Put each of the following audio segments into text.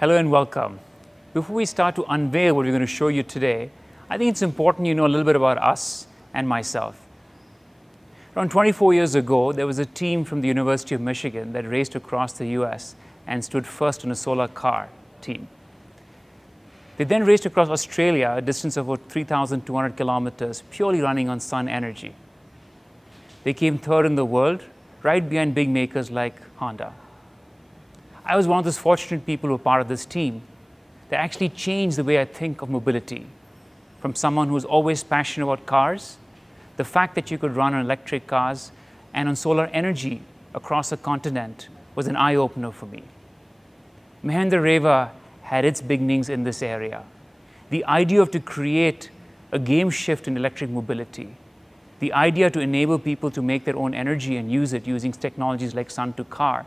Hello and welcome. Before we start to unveil what we're going to show you today, I think it's important you know a little bit about us and myself. Around 24 years ago, there was a team from the University of Michigan that raced across the US and stood first in a solar car team. They then raced across Australia, a distance of about 3,200 kilometers, purely running on sun energy. They came third in the world, right behind big makers like Honda. I was one of those fortunate people who were part of this team that actually changed the way I think of mobility. From someone who was always passionate about cars, the fact that you could run on electric cars and on solar energy across a continent was an eye-opener for me. Mahindra Reva had its beginnings in this area. The idea to create a game shift in electric mobility, the idea to enable people to make their own energy and use it using technologies like sun to car,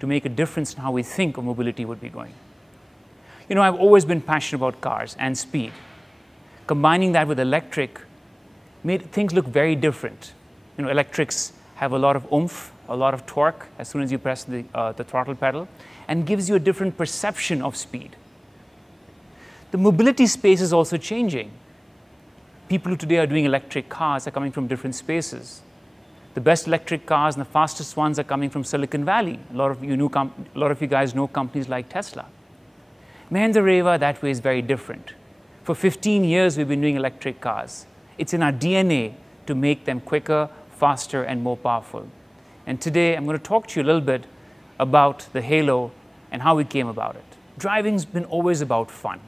to make a difference in how we think of mobility would be going. You know, I've always been passionate about cars and speed. Combining that with electric made things look very different. You know, electrics have a lot of oomph, a lot of torque as soon as you press the throttle pedal, and gives you a different perception of speed. The mobility space is also changing. People who today are doing electric cars are coming from different spaces. The best electric cars and the fastest ones are coming from Silicon Valley. A lot of you guys know companies like Tesla. Mahindra Reva, that way, is very different. For 15 years, we've been doing electric cars. It's in our DNA to make them quicker, faster, and more powerful. And today, I'm going to talk to you a little bit about the Halo and how we came about it. Driving's been always about fun.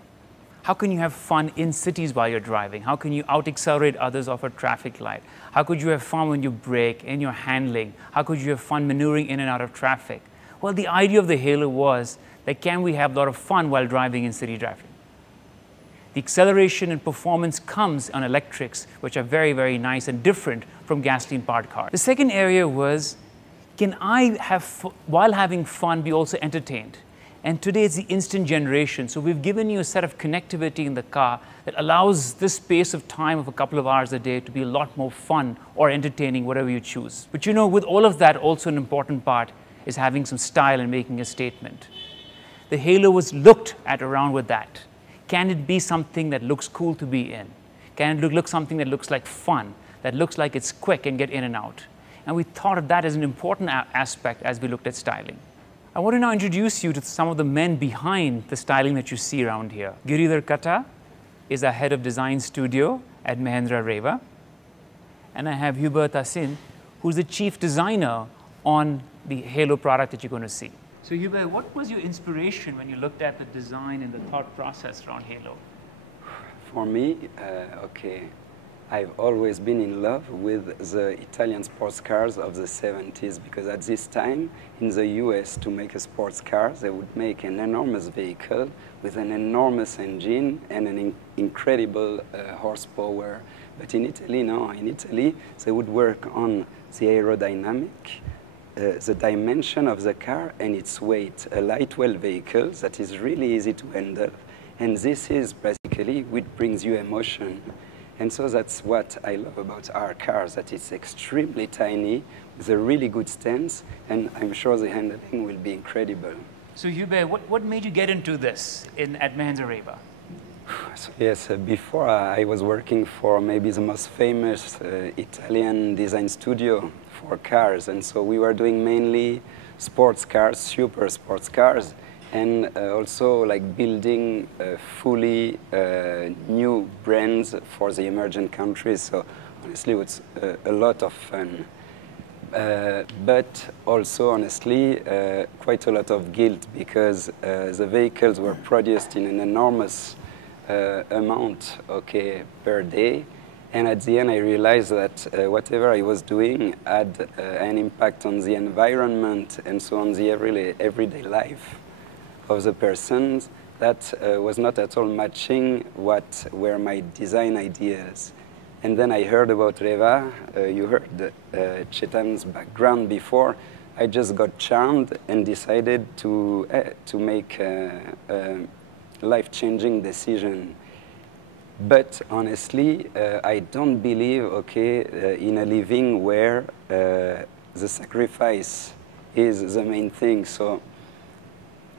How can you have fun in cities while you're driving? How can you out-accelerate others off a traffic light? How could you have fun when you brake, in your handling? How could you have fun maneuvering in and out of traffic? Well, the idea of the Halo was that can we have a lot of fun while driving in city traffic? The acceleration and performance comes on electrics, which are very, very nice and different from gasoline-powered cars. The second area was, can I have, while having fun, be also entertained? And today it's the instant generation. So we've given you a set of connectivity in the car that allows this space of time of a couple of hours a day to be a lot more fun or entertaining, whatever you choose. But you know, with all of that, also an important part is having some style and making a statement. The Halo was looked at around with that. Can it be something that looks cool to be in? Can it look something that looks like fun, that looks like it's quick and get in and out? And we thought of that as an important aspect as we looked at styling. I want to now introduce you to some of the men behind the styling that you see around here. Giridhar Katta is our head of design studio at Mahindra Reva. And I have Hubert Tassin, who's the chief designer on the Halo product that you're going to see. So Hubert, what was your inspiration when you looked at the design and the thought process around Halo? For me, I've always been in love with the Italian sports cars of the 70s, because at this time in the US, to make a sports car, they would make an enormous vehicle with an enormous engine and an incredible horsepower. But in Italy, no, in Italy, they would work on the aerodynamic, the dimension of the car and its weight, a lightweight vehicle that is really easy to handle. And this is basically what brings you emotion. And so that's what I love about our cars, that it's extremely tiny, with a really good stance, and I'm sure the handling will be incredible. So Hubert, what made you get into this at Mahindra Reva? So yes, before I was working for maybe the most famous Italian design studio for cars, and so we were doing mainly sports cars, super sports cars, and also like building fully new brands for the emerging countries. So honestly, it was a lot of fun. But also, honestly, quite a lot of guilt, because the vehicles were produced in an enormous amount, per day. And at the end, I realized that whatever I was doing had an impact on the environment and so on the everyday life of the persons that was not at all matching what were my design ideas. And then I heard about Reva. You heard Chetan's background before. I just got charmed and decided to make a life-changing decision. But honestly, I don't believe, in a living where the sacrifice is the main thing. So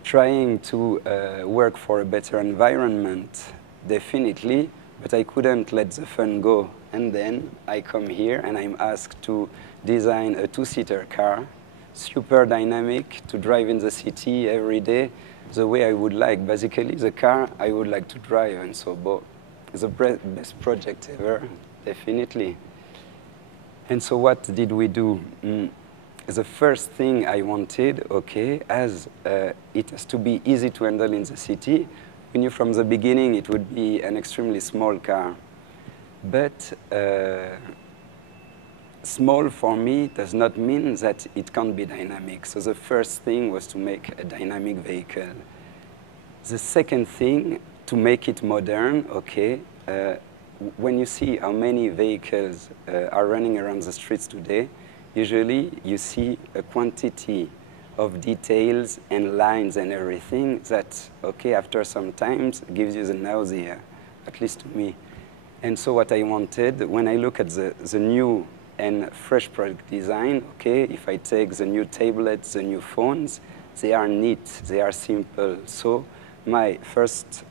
trying to work for a better environment, definitely, but I couldn't let the fun go. And then I come here and I'm asked to design a two-seater car, super dynamic, to drive in the city every day the way I would like. Basically, the car I would like to drive, and so it's the best project ever, definitely. And so what did we do? The first thing I wanted, okay, as it has to be easy to handle in the city, we knew from the beginning it would be an extremely small car. But small for me does not mean that it can't be dynamic. So the first thing was to make a dynamic vehicle. The second thing, to make it modern, okay, when you see how many vehicles are running around the streets today, usually you see a quantity of details and lines and everything that, okay, after some time gives you the nausea, at least to me. And so what I wanted, when I look at the new and fresh product design, okay, if I take the new tablets, the new phones, they are neat, they are simple. So my first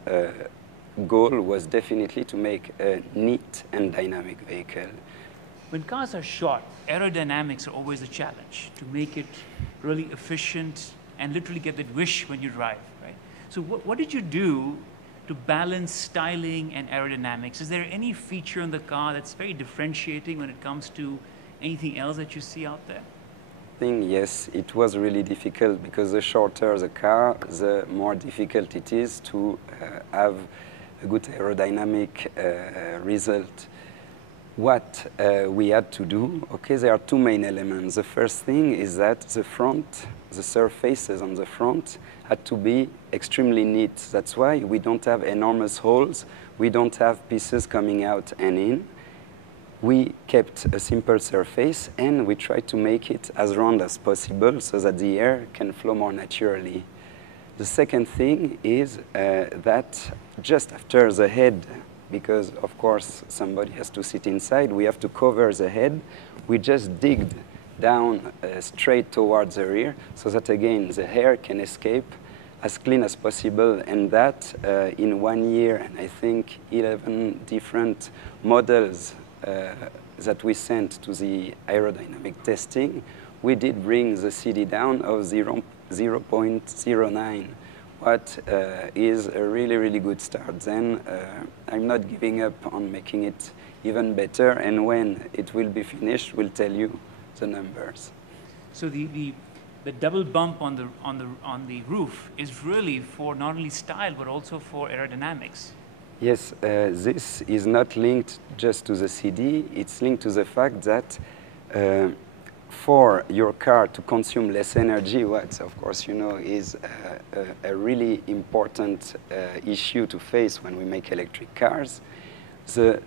goal was definitely to make a neat and dynamic vehicle. When cars are short, aerodynamics are always a challenge to make it really efficient and literally get that wish when you drive, right? So what did you do to balance styling and aerodynamics? Is there any feature in the car that's very differentiating when it comes to anything else that you see out there? Yes, it was really difficult because the shorter the car, the more difficult it is to have a good aerodynamic result. What we had to do, okay, there are two main elements. The first thing is that the front, the surfaces on the front had to be extremely neat. That's why we don't have enormous holes. We don't have pieces coming out and in. We kept a simple surface and we tried to make it as round as possible so that the air can flow more naturally. The second thing is that just after the head, because of course somebody has to sit inside, we have to cover the head. We just digged down straight towards the rear so that again the air can escape as clean as possible, and that in 1 year, and I think 11 different models that we sent to the aerodynamic testing, we did bring the CD down of 0.09. What is a really, really good start. Then I'm not giving up on making it even better, and when it will be finished, we'll tell you the numbers. So the double bump on the roof is really for not only style but also for aerodynamics. Yes, this is not linked just to the CD. It's linked to the fact that for your car to consume less energy, what, of course, you know, is a really important issue to face when we make electric cars. The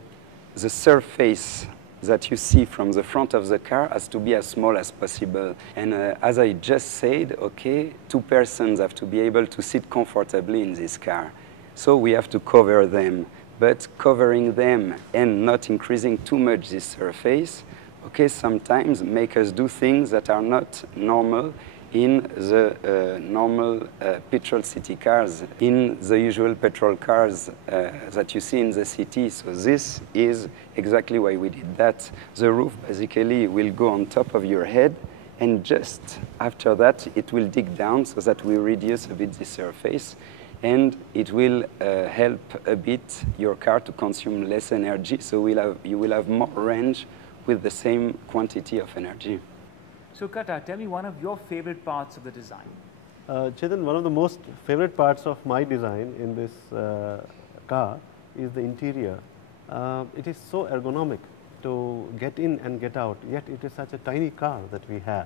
surface that you see from the front of the car has to be as small as possible. And as I just said, okay, two persons have to be able to sit comfortably in this car. So we have to cover them. But covering them and not increasing too much this surface, okay, sometimes make us do things that are not normal in the normal petrol city cars, in the usual petrol cars that you see in the city. So this is exactly why we did that. The roof basically will go on top of your head, and just after that it will dig down so that we reduce a bit the surface, and it will help a bit your car to consume less energy, so you will have more range with the same quantity of energy. So Kata, tell me one of your favorite parts of the design. Chetan, one of the most favorite parts of my design in this car is the interior. It is so ergonomic to get in and get out, yet it is such a tiny car that we have.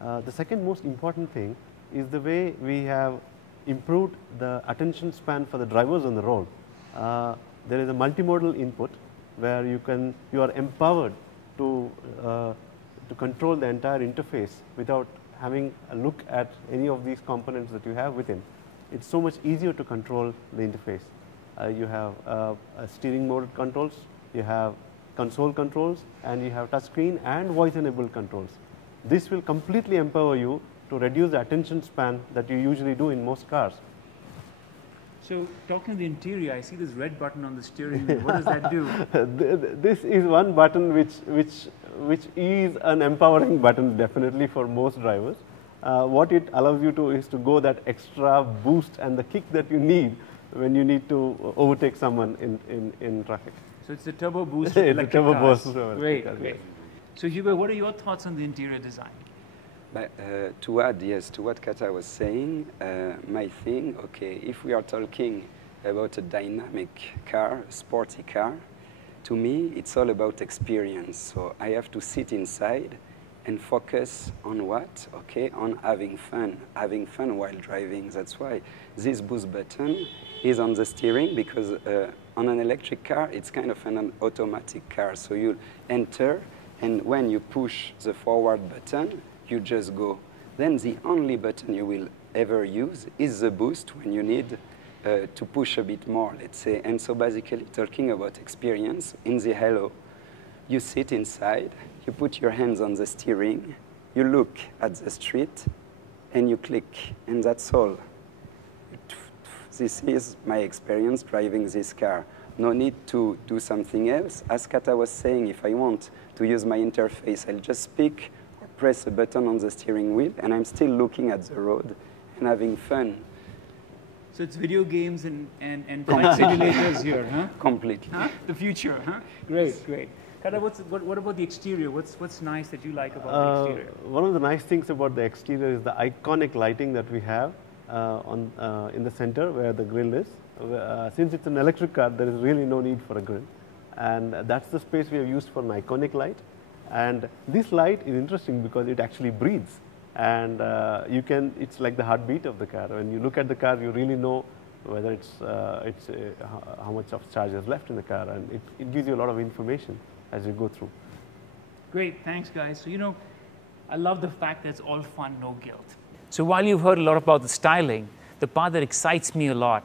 The second most important thing is the way we have improved the attention span for the drivers on the road. There is a multimodal input where you are empowered to control the entire interface without having a look at any of these components that you have within. It's so much easier to control the interface. You have steering mode controls, you have console controls, and you have touchscreen and voice enabled controls. This will completely empower you to reduce the attention span that you usually do in most cars. So talking the interior, I see this red button on the steering wheel. What does that do? This is one button which is an empowering button definitely for most drivers. What it allows you to is to go that extra boost and the kick that you need when you need to overtake someone in traffic. So it's the turbo boost It's of the electric turbo cars. boost of Great, electric cars, great. yes. So Hubert, what are your thoughts on the interior design? But, to add, yes, to what Kata was saying, my thing, okay, if we are talking about a dynamic car, a sporty car, to me, it's all about experience. So I have to sit inside and focus on what? Okay, on having fun while driving. That's why this boost button is on the steering, because on an electric car, it's kind of an automatic car. So you enter, and when you push the forward button, you just go. Then the only button you will ever use is the boost when you need to push a bit more, let's say. And so basically, talking about experience, in the Halo, you sit inside, you put your hands on the steering, you look at the street, and you click, and that's all. This is my experience driving this car. No need to do something else. As Kata was saying, if I want to use my interface, I'll just speak or press a button on the steering wheel, and I'm still looking at the road and having fun. So it's video games and flight simulators here, huh? Completely. Huh? The future, huh? Great, great. Kata, what about the exterior? What's nice that you like about the exterior? One of the nice things about the exterior is the iconic lighting that we have in the center where the grille is. Since it's an electric car, there is really no need for a grille. And that's the space we have used for an iconic light. And this light is interesting because it actually breathes. And it's like the heartbeat of the car. When you look at the car, you really know whether how much of charge is left in the car. And it gives you a lot of information as you go through. Great, thanks guys. So I love the fact that it's all fun, no guilt. So while you've heard a lot about the styling, the part that excites me a lot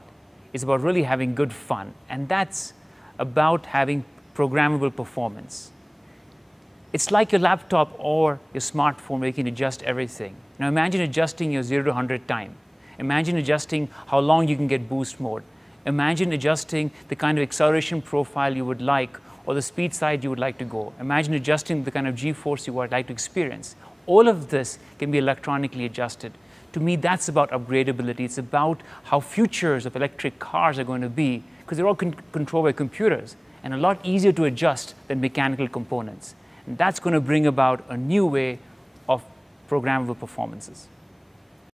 is about really having good fun. And that's about having programmable performance. It's like your laptop or your smartphone where you can adjust everything. Now imagine adjusting your 0 to 100 time. Imagine adjusting how long you can get boost mode. Imagine adjusting the kind of acceleration profile you would like or the speed side you would like to go. Imagine adjusting the kind of G-force you would like to experience. All of this can be electronically adjusted. To me, that's about upgradability. It's about how futures of electric cars are going to be, because they're all controlled by computers and a lot easier to adjust than mechanical components. And that's going to bring about a new way of programmable performances.